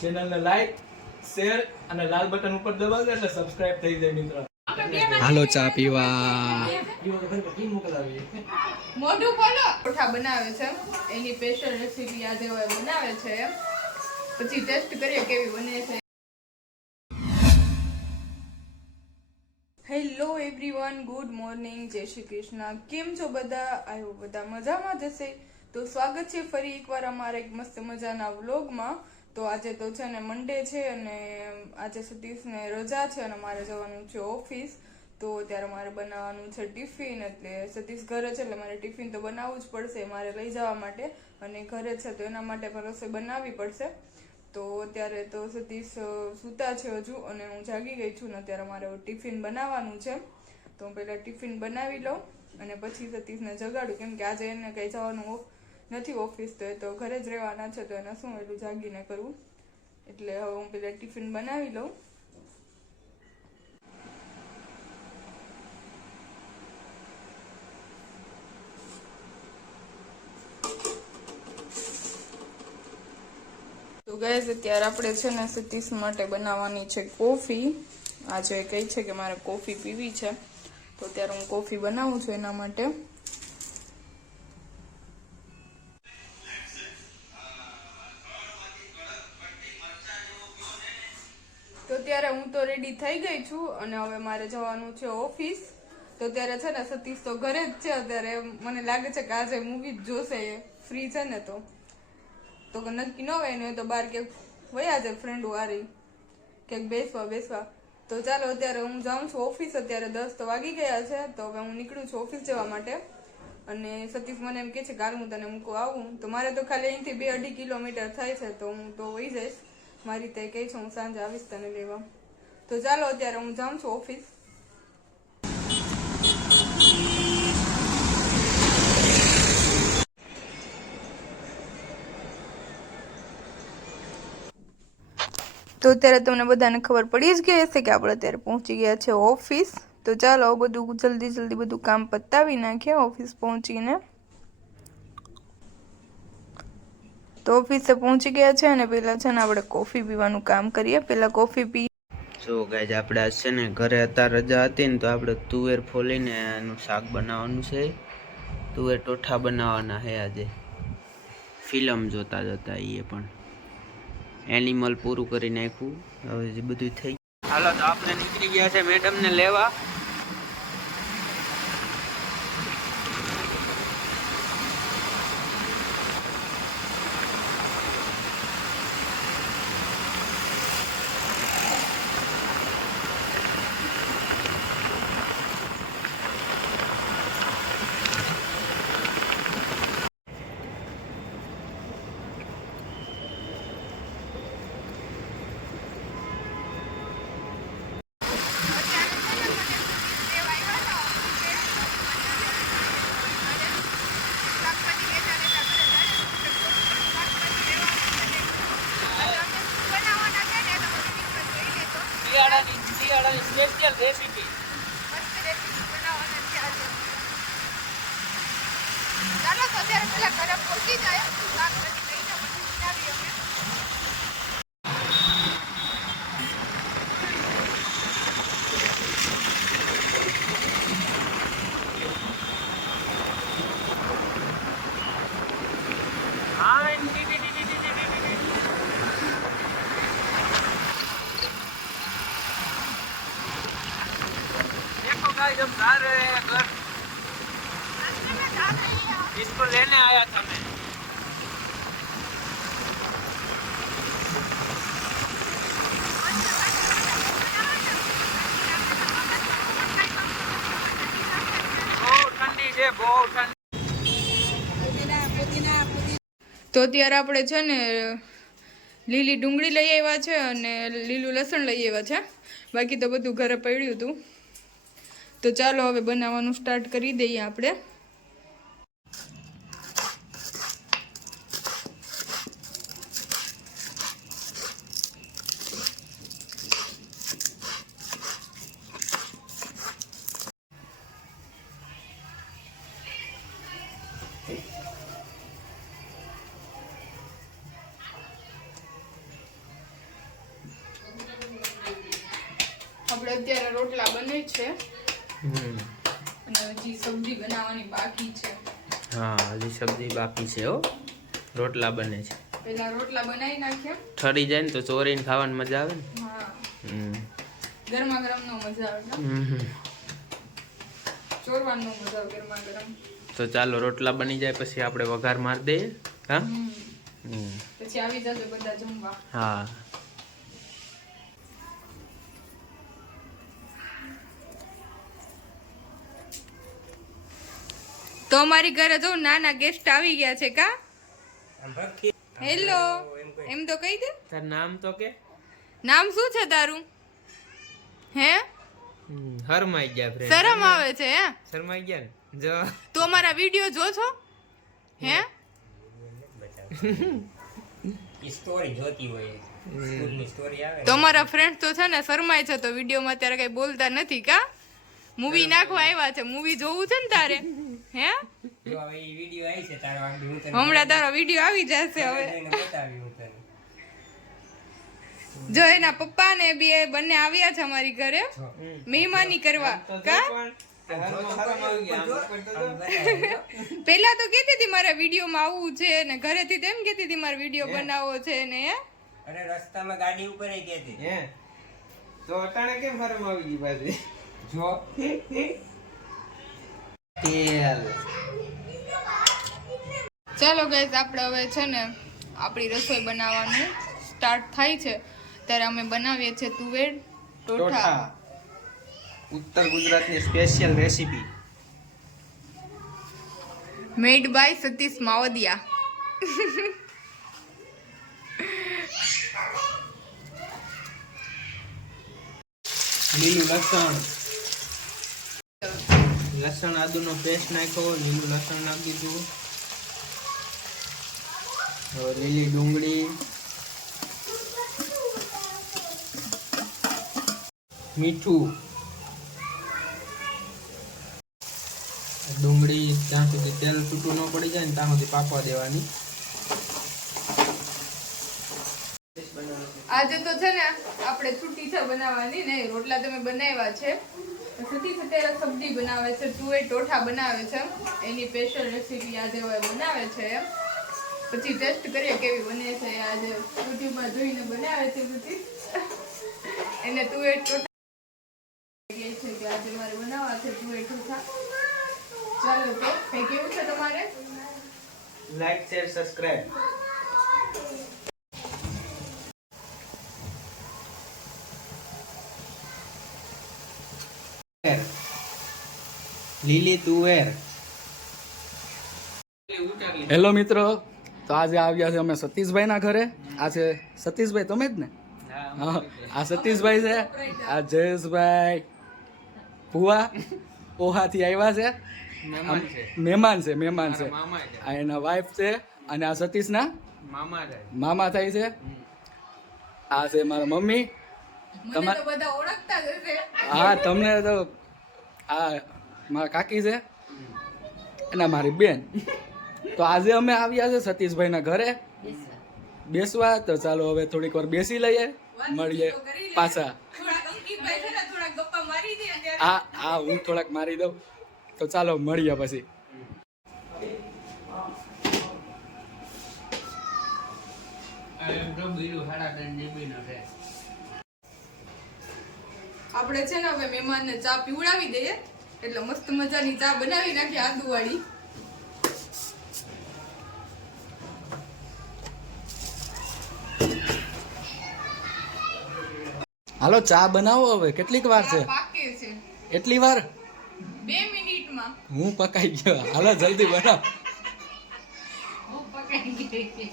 ચેનલને like share અને લાલ button ઉપર દબાવજો એટલે સબસ્ક્રાઇબ થઈ જાય મિત્રો. હાલો ચા પીવા. મોઢું ખોલો. પરોઠા બનાવે છે એની સ્પેશિયલ રેસીપી આજે હવે બનાવે છે, પછી ટેસ્ટ કરીએ કેવી બને છે. હેલો એવરીવન, ગુડ મોર્નિંગ, જય શ્રી કૃષ્ણ. કેમ છો બધા? આઈ હોપ બધા મજામાં જશે. તો સ્વાગત છે ફરી એકવાર અમારા એક મસ્ત મજાના વ્લોગમાં. તો આજે તો છે ને મંડે છે અને આજે સતીશને રજા છે અને મારે જવાનું છે ઓફિસ. તો ત્યારે મારે બનાવવાનું છે ટિફિન, એટલે સતીશ ઘરે છે એટલે મારે ટિફિન તો બનાવવું જ પડશે મારે લઈ જવા માટે, અને ઘરે છે તો એના માટે પણ રસોઈ બનાવવી પડશે. તો અત્યારે તો સતીશ સૂતા છે હજુ અને હું જાગી ગઈ છું ને અત્યારે મારે ટિફિન બનાવવાનું છે. તો હું પહેલાં ટિફિન બનાવી લઉં અને પછી સતીશને જગાડું, કેમ કે આજે એને કંઈ જવાનું નથી ઓફિસ, તો એ તો ઘરે જ રહેવાના છે, તો એને શું એટલું જાગીને કરવું. એટલે હવે હું પહેલાં ટિફિન બનાવી લઉં. તો ગાઈઝ અત્યારે આપણે છે ને સતીશ માટે બનાવવાની છે કોફી. આજે કહે છે કે મારે કોફી પીવી છે, તો અત્યારે હું કોફી બનાવું છું એના માટે. તો ત્યારે હું તો રેડી થઈ ગઈ છું અને હવે મારે જવાનું છે ઓફિસ. તો ત્યારે છે ને સતીશ તો ઘરે જ છે અત્યારે. મને લાગે છે કે આજે મૂવી જ જોશે, એ ફ્રી છે ને તો નક્કી ન હોય ને તો બહાર ક્યાંક વયા જાય ફ્રેન્ડ વારી ક્યાંક બેસવા. તો ચાલો અત્યારે હું જાઉં છું ઓફિસ. અત્યારે 10 તો વાગી ગયા છે, તો હવે હું નીકળું છું ઓફિસ જવા માટે. અને સતીશ મને એમ કે છે કે હાલ હું તને મૂકવા આવું. તો મારે તો ખાલી અહીંથી 2-2.5 કિલોમીટર થાય છે, તો હું તો વહી જઈશ. મારી રીતે કહે છે હું સાંજે આવીશ તને લેવા. તો ચાલો અત્યારે હું જાઉં છું ઓફિસ. તો અત્યારે તમને બધાને ખબર પડી જ ગઈ હશે કે આપણે અત્યારે પહોંચી ગયા છે ઓફિસ. તો ચાલો બધું જલ્દી બધું કામ પતાવી નાખીએ ઓફિસ પહોંચીને. તો ઓફિસે પહોંચી ગયા છે અને પહેલાં છે ને આપણે કોફી પીવાનું કામ કરીએ. પહેલાં કોફી પી. જો ગાઈઝ આપણે આજ છે ને ઘરે અત્યારે રજા હતી ને, તો આપણે તુવેર ફોલીને એનું શાક બનાવવાનું છે. તુવેર ટોઠા બનાવવાના છે આજે. ફિલ્મ જોતા એ પણ એનિમલ પૂરું કરી નાખ્યું. હવે જે બધું થઈ હાલો તો આપણે નીકળી ગયા છે મેડમને લેવા. સ્પેશિયલ રેસીપી ચાલો તો અત્યારે પેલા ઘરે પહોંચી જાય. जब जा रहे हैं घर इसको लेने आया था मैं. बहुत ठंडी છે, बहुत ઠંડી. તો અત્યારે આપણે છે ને લીલી ડુંગળી લઈ આવ્યા છે અને લીલું લસણ લઈ આવ્યા છે. બાકી તો બધું ઘરે પડ્યું હતું. તો ચાલો હવે બનાવવાનું સ્ટાર્ટ કરી દઈએ આપણે. આપણે અત્યારે રોટલા બને છે હમ અને હજી સબ્જી બનાવવાની બાકી છે. હા હજી સબ્જી બાકી છે હો. રોટલા બને છે. પેલા રોટલા બનાવી નાખ્યા. ઠરી જાય ને તો ચોરીને ખાવાની મજા આવે ને. હા હમ ગરમા ગરમ નો મજા આવે ને. હમ. ચોરવાનો મજા આવે ગરમા ગરમ. તો ચાલો રોટલા બની જાય પછી આપણે વઘાર મારી દઈએ. હા પછી આવી જશે બધા જમવા. હા તો અમારી ઘરે જો નાના ગેસ્ટ આવી ગયા છે કા. હેલો એમ તો કહી દે. તાર નામ તો કે. નામ શું છે તારું? હે હરમાઈ ગયા ફ્રેન્ડ. શરમ આવે છે હે? શરમાઈ ગયા ને જો. તું અમારા વિડિયો જો છો? હે સ્ટોરી જોતી હોય સ્કૂલની સ્ટોરી આવે તો અમારા ફ્રેન્ડ તો છે ને શરમાય છે તો વિડિયોમાં અત્યારે કઈ બોલતા નથી કા. મૂવી નાખવા આવ્યા છે. મૂવી જોવું છે ને તારે? હે જો હવે ઈ વિડિયો આવી છે તારો આંબી હું તને હમણાં તારો વિડિયો આવી જશે હવે. જોઈને બતાવી હું તને જો એના પપ્પા ને બે બંને આવ્યા છે અમારી ઘરે મહેમાની કરવા કા. પેલા તો કહેતી હતી મારા વિડીયોમાં આવવું છે ને ઘરેથી તો એમ કહેતી હતી મારો વિડીયો બનાવવો છે ને હે. અરે રસ્તામાં ગાડી ઉપર ય કહેતી હે તો અટાણે કેમ હરમ આવી ગઈ પાછી? જો તેલ. ચાલો ગાઈસ આપણે હવે છે ને આપણી રસોઈ બનાવવાનું સ્ટાર્ટ થાય છે. ત્યારે અમે બનાવીએ છીએ તુવેર ટોઠા. ઉત્તર ગુજરાતની special recipe. Made by Satish Mavadiya. લીલું લસણ. લસણ આદુનો પેસ્ટ નાખ્યો. લીલું લસણ નાખી દીધું. હવે લીલી ડુંગળી, મીઠું. ડુંગળી ત્યાં સુધી તેલ છૂટું ન પડી જાય ને ત્યાં સુધી પાકવા દેવાની. આજે તો છે ને આપણે છુટ્ટી છે બનાવવાની ને રોટલા તમે બનાવ્યા છે. સતીશ અત્યારે સબ્જી બનાવે છે તુવેર ટોઠા બનાવે છે. એની સ્પેશિયલ રેસીપી આજે હવે બનાવે છે. પછી ટેસ્ટ કરીએ કેવી બને છે. આજે યુટ્યુબમાં જોઈને બનાવે છે બધી. એને તુવેર ટોઠા કહે છે કે આજે મારે બનાવવા છે તુવેર ટોઠા. ચાલો તો કઈ કેવું છે તમારે? Like share subscribe. લીલી તુવેર. હેલો મિત્રો, તો આજે આવ્યા છે અમે સતીશભાઈના ઘરે. આ છે સતીશભાઈ, તમે જ ને? હા, આ સતીશભાઈ છે, આ જયેશભાઈ ભુવા ઓહાથી આવ્યા છે. મહેમાન છે આ એના વાઈફ છે અને આ સતીશના મામા થાય છે. આ છે મારા મમ્મી. મને તો બધા ઓળખતા જ હશે. હા તમને તો આ મારા કાકી છે અને મારી બેન. તો આજે અમે આવ્યા છે સતીશભાઈના ઘરે બેસવા. તો ચાલો હવે થોડીક વાર બેસી લઈએ, મળીએ પાછા. હા હું થોડાક મારી દઉં. તો ચાલો મળીએ પછી. આપણે છે ને હવે મહેમાનને ચા પીવડાવી દઈએ. એટલે મસ્ત મજાની ચા બનાવી નાખી આદુવાળી. હાલો ચા બનાવો હવે. કેટલીક વાર છે? પાકે છે એટલી વાર? 2 મિનિટમાં હું પકાઈ ગયો. હાલો જલ્દી બનાવ. હું પકાઈ ગઈ.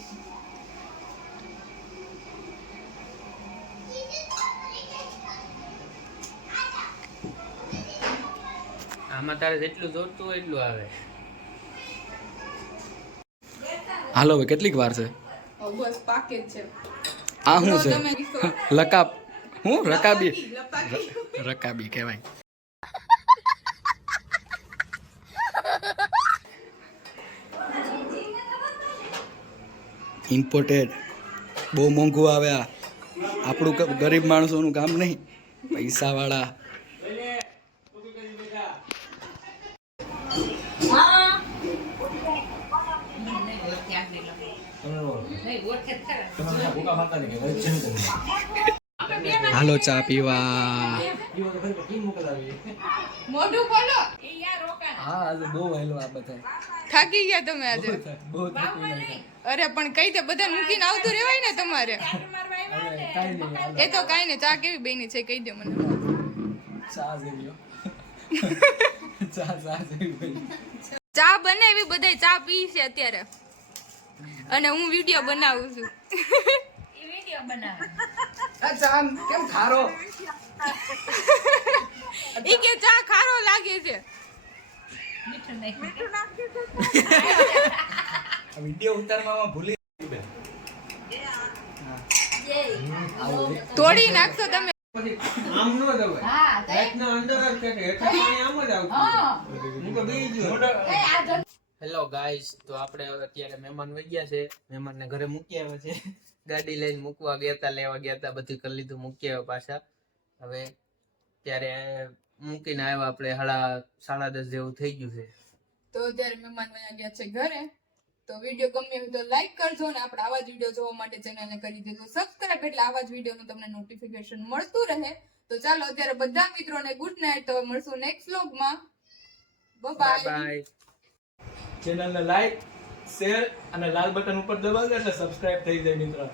આમાં તારે જેટલું જોતું હોય એટલું આવે. હાલો હવે કેટલીક વાર છે? બસ પાકે જ છે. આ શું છે? તમે કિસ્સો. લકાબ. હું રકાબી? લપાકી. રકાબી કહેવાય. ઇમ્પોર્ટેડ બહુ મોંઘું આવે. આ આપણું ગરીબ માણસોનું કામ નહીં. પૈસા વાળા હાલો ચા પીવા. મોઢું ખોલો. હા આજે બહુ વહેલો આ બધા થાકી ગયા તમે આજે? બહુ થાકી ગયા. અરે પણ કઈ દે બધા મૂકીને આવતું રહેવાય ને તમારે. કાઈ નહીં એ તો કાઈ ને ચા કેવી બેની છે કહી દે મને. ચા જેવી ચા જેવી બની. ચા બનાવી બધાય ચા પી છે અત્યારે અને હું વિડિયો બનાવું છું. આ ચા કેમ ખારો? ઈ કે ચા ખારો લાગે છે. વિડિયો ઉતારવામાં ભૂલી તોડી નાખશો તમે. આમ ન દવાય રાતના અંદર જ કાઢે હેઠળ પાણી આમ જ આવતું હું તો બેહી ગયો. હેલો ગાઈસ, તો આપણે અત્યારે મહેમાન વઈ ગયા છે. મહેમાનને ઘરે મૂકી આવ્યા છે. ગાડી લઈને મૂકવા ગયા હતા, લેવા ગયા હતા, બધું કરી લીધું, મૂકી આવ્યા પાછા. હવે ત્યારે મૂકીને આવ્યા આપણે 10:30 જેવું થઈ ગયું છે. તો અત્યારે મહેમાન વયા ગયા છે ઘરે. તો વિડીયો ગમ્યો હોય તો લાઈક કરજો અને આપણે આવા જ વિડીયો જોવા માટે ચેનલને કરી દેજો સબસ્ક્રાઇબ, એટલે આવા જ વિડીયોનું તમને નોટિફિકેશન મળતું રહે. તો ચાલો અત્યારે બધા મિત્રોને ગુડ નાઇટ. તો મળશું નેક્સ્ટ વ્લોગમાં. Bye bye. ચેનલને લાઈક, શેર અને લાલ બટન ઉપર દબાવજો એટલે સબસ્ક્રાઇબ થઈ જાય મિત્રો.